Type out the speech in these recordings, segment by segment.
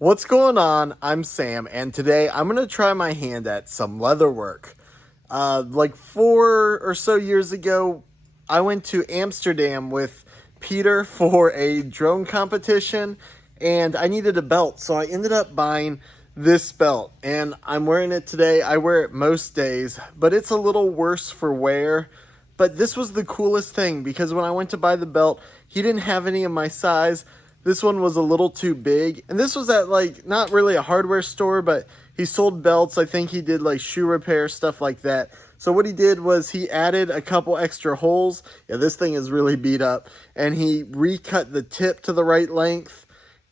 What's going on? I'm Sam, and today I'm going to try my hand at some leather work. Like 4 or so years ago, I went to Amsterdam with Peter for a drone competition, and I needed a belt, so I ended up buying this belt, and I'm wearing it today. I wear it most days, but it's a little worse for wear. But this was the coolest thing because when I went to buy the belt, he didn't have any of my size. This one was a little too big. And this was at like not really a hardware store, but he sold belts. I think he did like shoe repair, stuff like that. So what he did was he added a couple extra holes. Yeah, this thing is really beat up. And he recut the tip to the right length.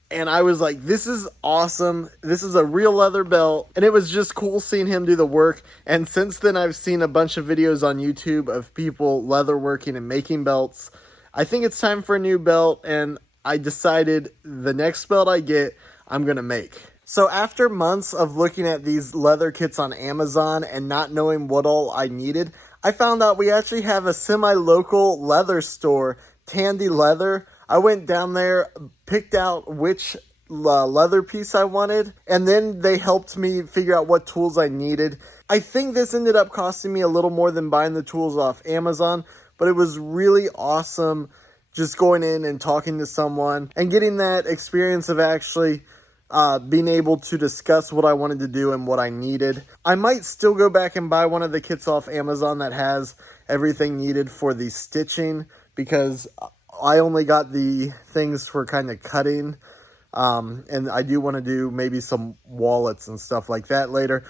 And I was like, this is awesome. This is a real leather belt. And it was just cool seeing him do the work. And since then, I've seen a bunch of videos on YouTube of people leather working and making belts. I think it's time for a new belt. And I decided the next belt I get, I'm going to make. So after months of looking at these leather kits on Amazon and not knowing what all I needed, I found out we actually have a semi-local leather store, Tandy Leather. I went down there, picked out which leather piece I wanted, and then they helped me figure out what tools I needed. I think this ended up costing me a little more than buying the tools off Amazon, but it was really awesome just going in and talking to someone and getting that experience of actually being able to discuss what I wanted to do and what I needed. I might still go back and buy one of the kits off Amazon that has everything needed for the stitching, because I only got the things for kind of cutting, and I do want to do maybe some wallets and stuff like that later.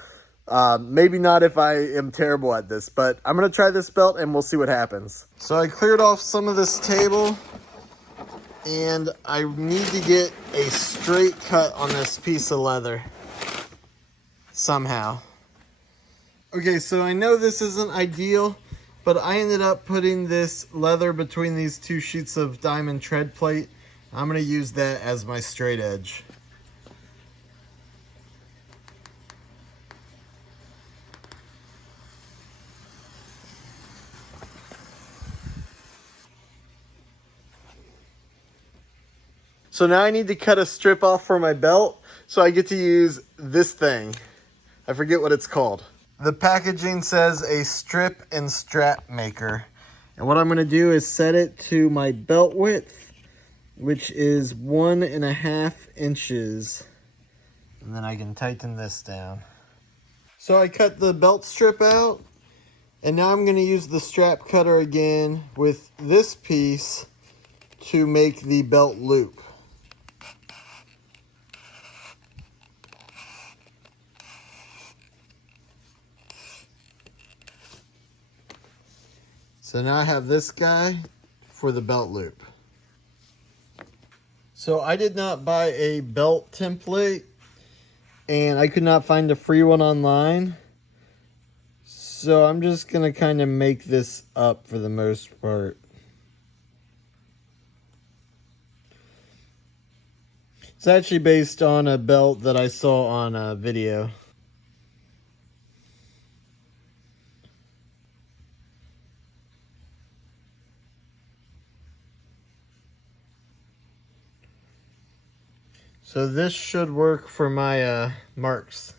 Maybe not if I am terrible at this, but I'm going to try this belt and we'll see what happens. So I cleared off some of this table, and I need to get a straight cut on this piece of leather somehow. Okay, so I know this isn't ideal, but I ended up putting this leather between these two sheets of diamond tread plate. I'm going to use that as my straight edge. So now I need to cut a strip off for my belt, so I get to use this thing. I forget what it's called. The packaging says a strip and strap maker. And what I'm going to do is set it to my belt width, which is 1.5 inches. And then I can tighten this down. So I cut the belt strip out, and now I'm going to use the strap cutter again with this piece to make the belt loop. So now I have this guy for the belt loop. So I did not buy a belt template, and I could not find a free one online. So I'm just going to kind of make this up for the most part. It's actually based on a belt that I saw on a video. So this should work for my marks.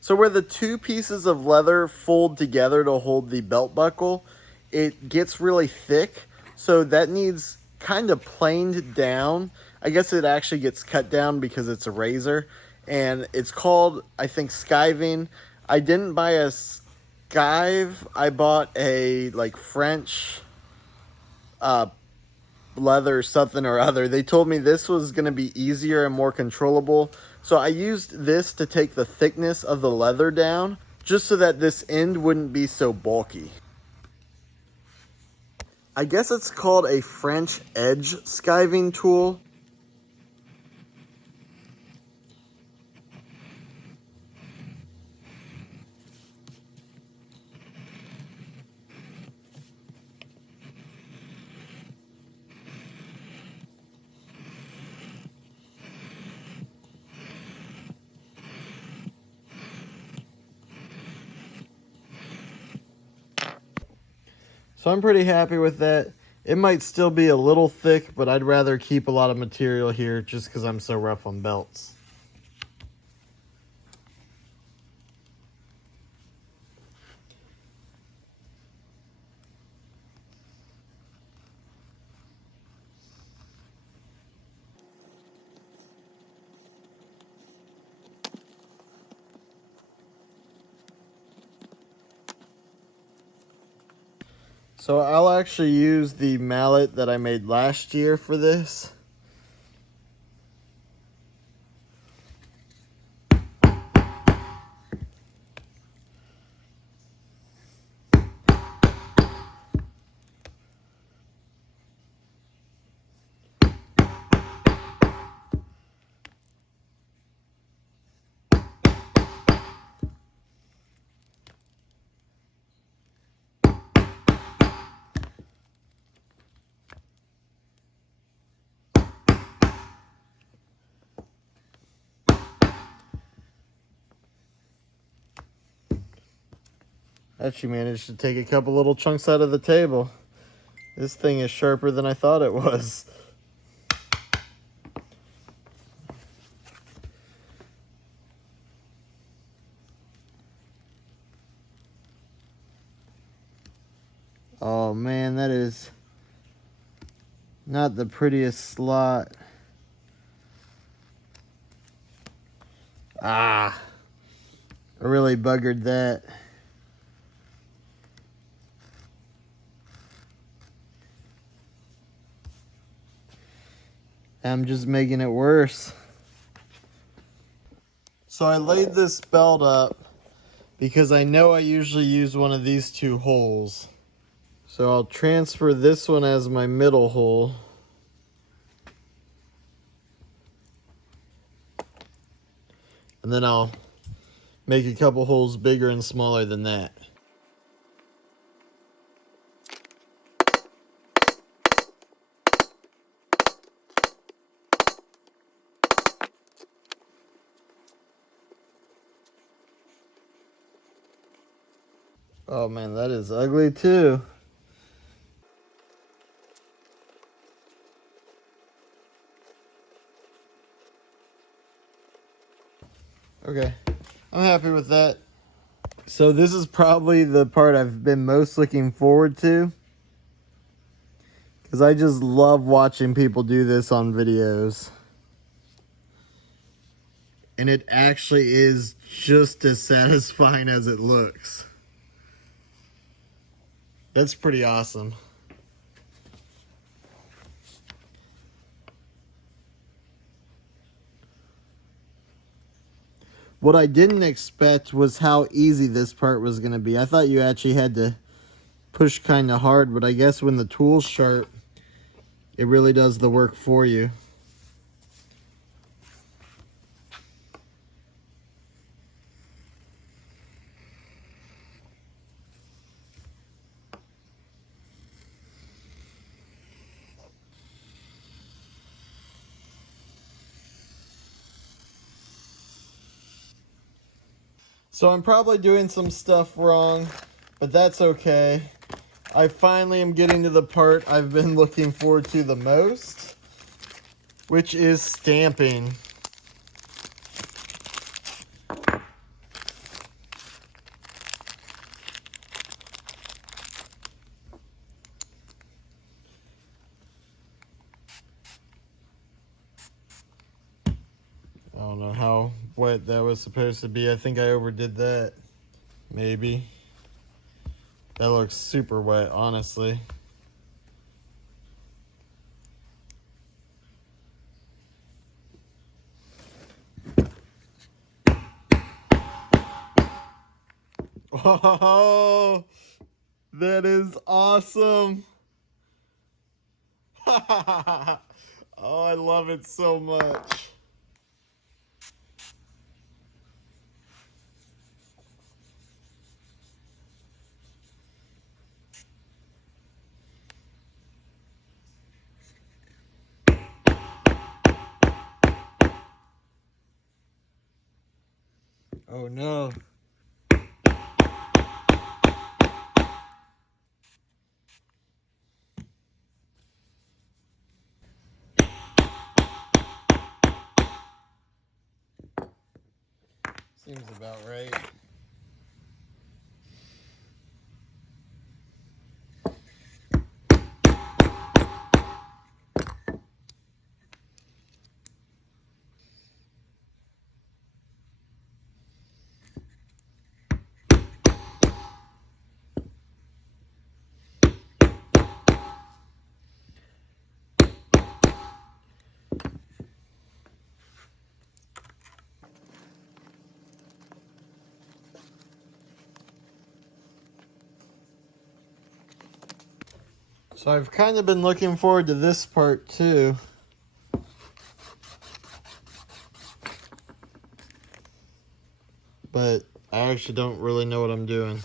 So where the two pieces of leather fold together to hold the belt buckle, it gets really thick. So that needs kind of planed down. I guess it actually gets cut down because it's a razor. And it's called, I think, skiving. I didn't buy a skive. I bought a like French leather something or other. They told me this was going to be easier and more controllable. So I used this to take the thickness of the leather down, just so that this end wouldn't be so bulky. I guess it's called a French edge skiving tool. So I'm pretty happy with that. It might still be a little thick, but I'd rather keep a lot of material here just because I'm so rough on belts. So I'll actually use the mallet that I made last year for this. Actually managed to take a couple little chunks out of the table. This thing is sharper than I thought it was. Oh man, that is not the prettiest slot. Ah, I really buggered that. I'm just making it worse. So I laid this belt up because I know I usually use one of these two holes. So I'll transfer this one as my middle hole. And then I'll make a couple holes bigger and smaller than that. Oh man, that is ugly too. Okay, I'm happy with that. So this is probably the part I've been most looking forward to, because I just love watching people do this on videos. And it actually is just as satisfying as it looks. That's pretty awesome. What I didn't expect was how easy this part was going to be. I thought you actually had to push kind of hard, but I guess when the tool's sharp, it really does the work for you. So I'm probably doing some stuff wrong, but that's okay. I finally am getting to the part I've been looking forward to the most, which is stamping. I don't know how wet that was supposed to be. I think I overdid that. Maybe. That looks super wet, honestly. Oh, that is awesome. Oh, I love it so much. Oh no. Seems about right. So I've kind of been looking forward to this part too. But I actually don't really know what I'm doing.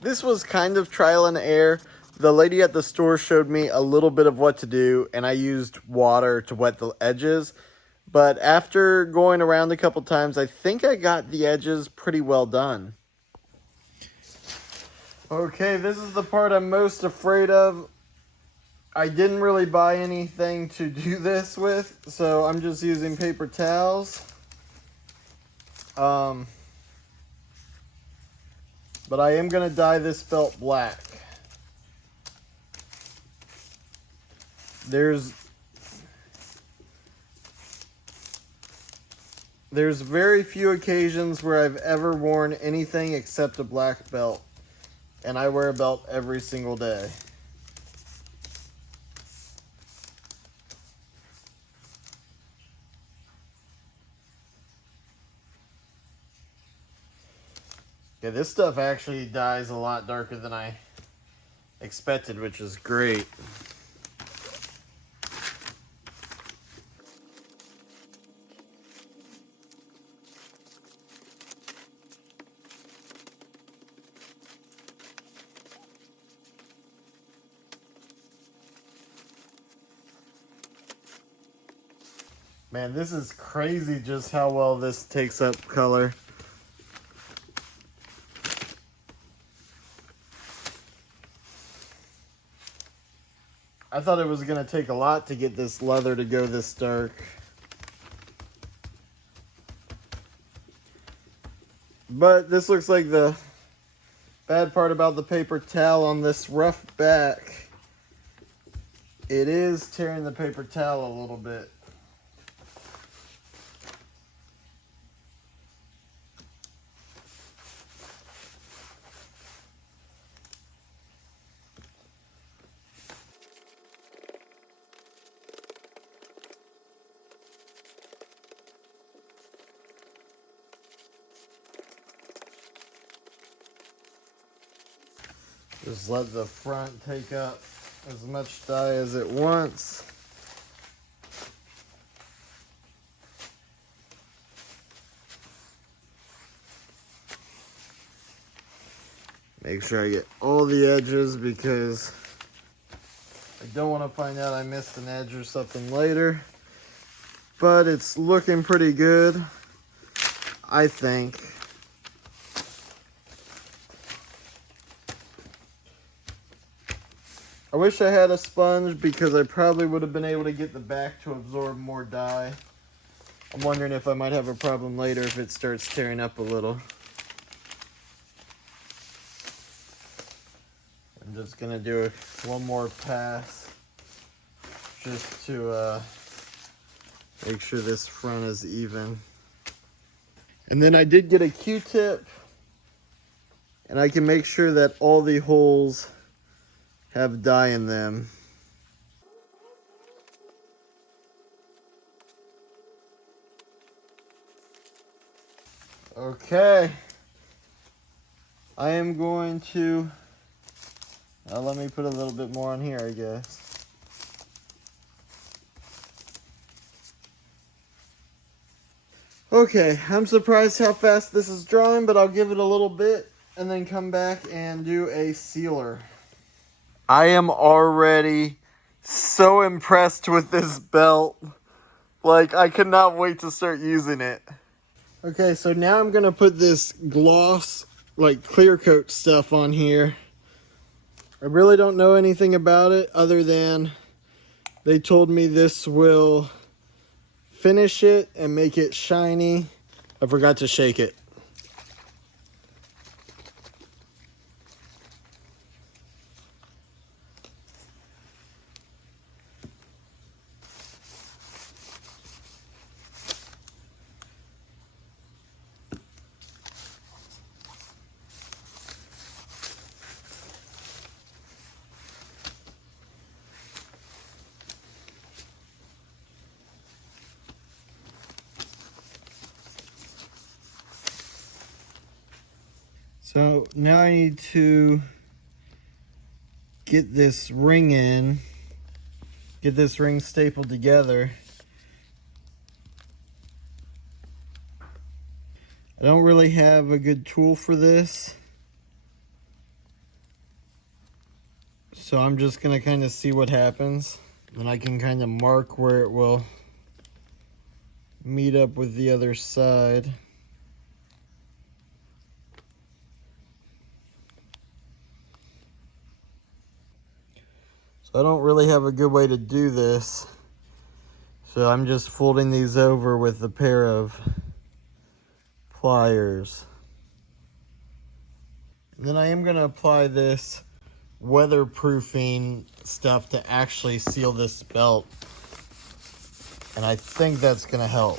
This was kind of trial and error. The lady at the store showed me a little bit of what to do, and I used water to wet the edges. But after going around a couple times, I think I got the edges pretty well done. Okay, this is the part I'm most afraid of. I didn't really buy anything to do this with, so I'm just using paper towels. But I am going to dye this belt black. There's very few occasions where I've ever worn anything except a black belt. And I wear a belt every single day. Yeah, this stuff actually dyes a lot darker than I expected, which is great. Man, this is crazy just how well this takes up color. I thought it was going to take a lot to get this leather to go this dark. But this looks like the bad part about the paper towel on this rough back. It is tearing the paper towel a little bit. Just let the front take up as much dye as it wants. Make sure I get all the edges because I don't want to find out I missed an edge or something later. But it's looking pretty good, I think. I wish I had a sponge because I probably would have been able to get the back to absorb more dye. I'm wondering if I might have a problem later if it starts tearing up a little. I'm just gonna do one more pass just to make sure this front is even. And then I did get a Q-tip, and I can make sure that all the holes have dye in them. Okay, I am going to, let me put a little bit more on here, I guess. Okay, I'm surprised how fast this is drying, but I'll give it a little bit and then come back and do a sealer. I am already so impressed with this belt. Like, I could not wait to start using it. Okay, so now I'm gonna put this gloss, like clear coat stuff on here. I really don't know anything about it other than they told me this will finish it and make it shiny. I forgot to shake it. So now I need to get this ring in, get this ring stapled together. I don't really have a good tool for this, so I'm just gonna kind of see what happens. Then I can kind of mark where it will meet up with the other side. So I don't really have a good way to do this, so I'm just folding these over with a pair of pliers. And then I am going to apply this weatherproofing stuff to actually seal this belt, and I think that's going to help.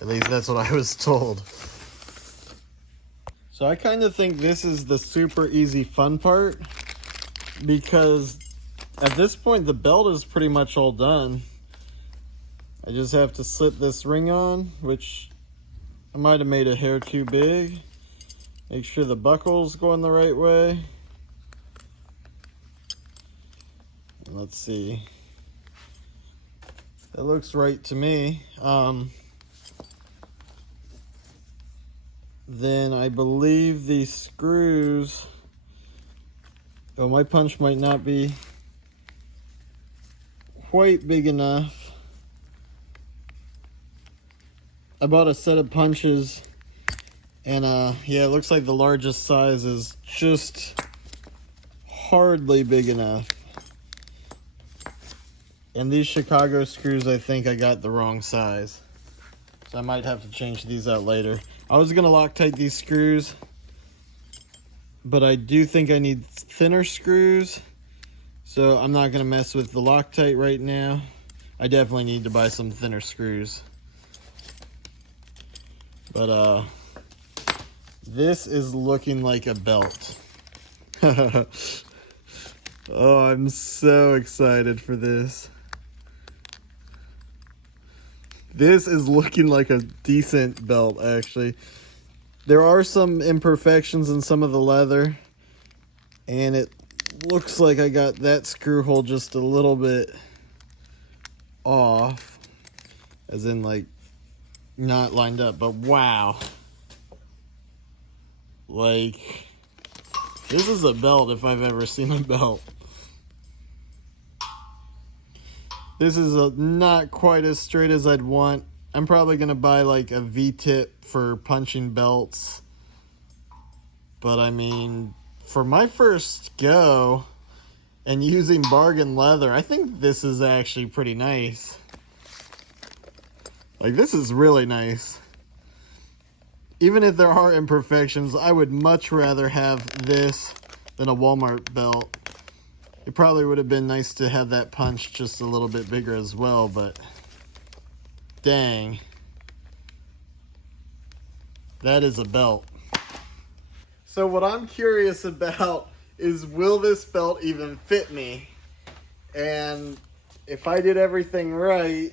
At least that's what I was told. So I kind of think this is the super easy fun part, because at this point the belt is pretty much all done. I just have to slip this ring on, which I might have made a hair too big. Make sure the buckle's going the right way. And let's see. That looks right to me. Then I believe these screws, oh, my punch might not be quite big enough. I bought a set of punches, and yeah, it looks like the largest size is just hardly big enough. And these Chicago screws, I think I got the wrong size, so I might have to change these out later. I was gonna Loctite these screws, but I do think I need thinner screws, so I'm not gonna mess with the Loctite right now. I definitely need to buy some thinner screws. But this is looking like a belt. Oh, I'm so excited for this. This is looking like a decent belt, actually. There are some imperfections in some of the leather, and it looks like I got that screw hole just a little bit off, as in like not lined up, but wow. Like, this is a belt if I've ever seen a belt. This is not quite as straight as I'd want. I'm probably going to buy like a V-tip for punching belts. But I mean, for my first go and using bargain leather, I think this is actually pretty nice. Like, this is really nice. Even if there are imperfections, I would much rather have this than a Walmart belt. It probably would have been nice to have that punch just a little bit bigger as well, but dang. That is a belt. So what I'm curious about is, will this belt even fit me? And if I did everything right,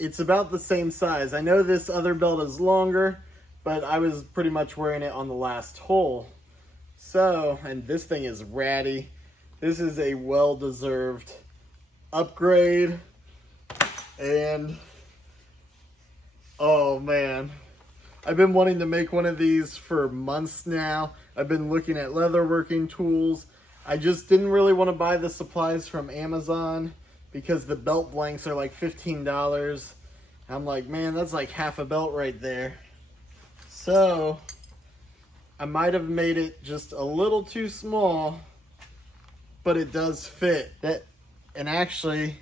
it's about the same size. I know this other belt is longer, but I was pretty much wearing it on the last hole. So, and this thing is ratty. This is a well-deserved upgrade. And, oh man, I've been wanting to make one of these for months now. I've been looking at leatherworking tools. I just didn't really want to buy the supplies from Amazon because the belt blanks are like $15. I'm like, man, that's like half a belt right there. So I might have made it just a little too small, but it does fit. And actually,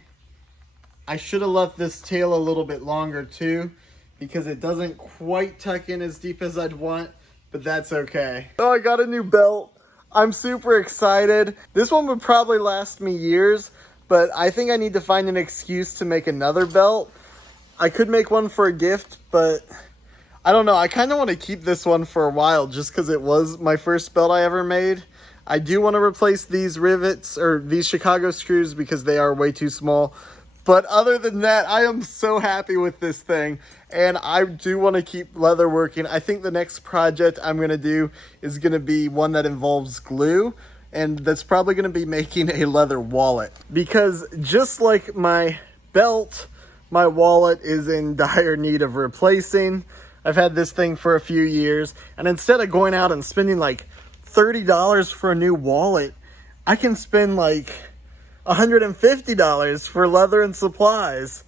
I should have left this tail a little bit longer too, because it doesn't quite tuck in as deep as I'd want, but that's okay. Oh, I got a new belt. I'm super excited. This one would probably last me years, but I think I need to find an excuse to make another belt. I could make one for a gift, but I don't know. I kind of want to keep this one for a while just because it was my first belt I ever made. I do want to replace these rivets or these Chicago screws because they are way too small. But other than that, I am so happy with this thing, and I do want to keep leather working. I think the next project I'm going to do is going to be one that involves glue, and that's probably going to be making a leather wallet. Because just like my belt, my wallet is in dire need of replacing. I've had this thing for a few years, and instead of going out and spending like $30 for a new wallet, I can spend like $150 for leather and supplies.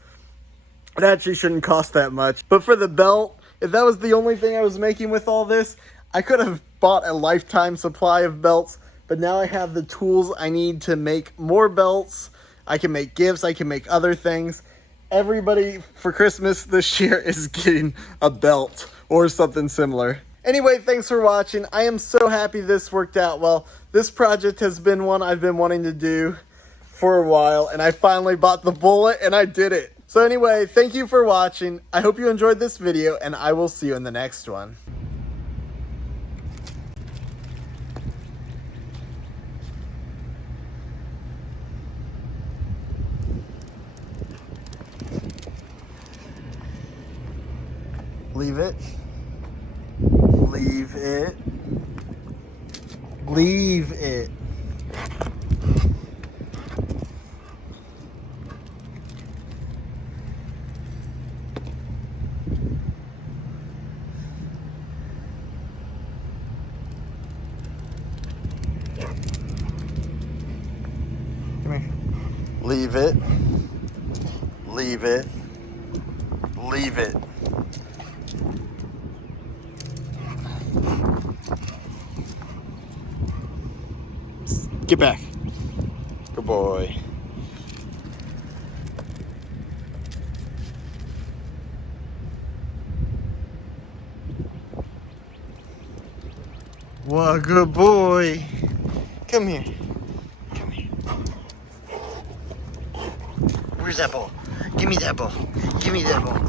It actually shouldn't cost that much. But for the belt, if that was the only thing I was making with all this, I could have bought a lifetime supply of belts, but now I have the tools I need to make more belts. I can make gifts, I can make other things. Everybody for Christmas this year is getting a belt or something similar. Anyway, thanks for watching. I am so happy this worked out well. This project has been one I've been wanting to do for a while, and I finally bought the bullet and I did it. So anyway, thank you for watching. I hope you enjoyed this video, and I will see you in the next one. Leave it. Leave it. Leave it. Come here. Leave it. Leave it. Leave it. Get back. Good boy. What a good boy. Come here. Come here. Where's that ball? Give me that ball. Give me that ball.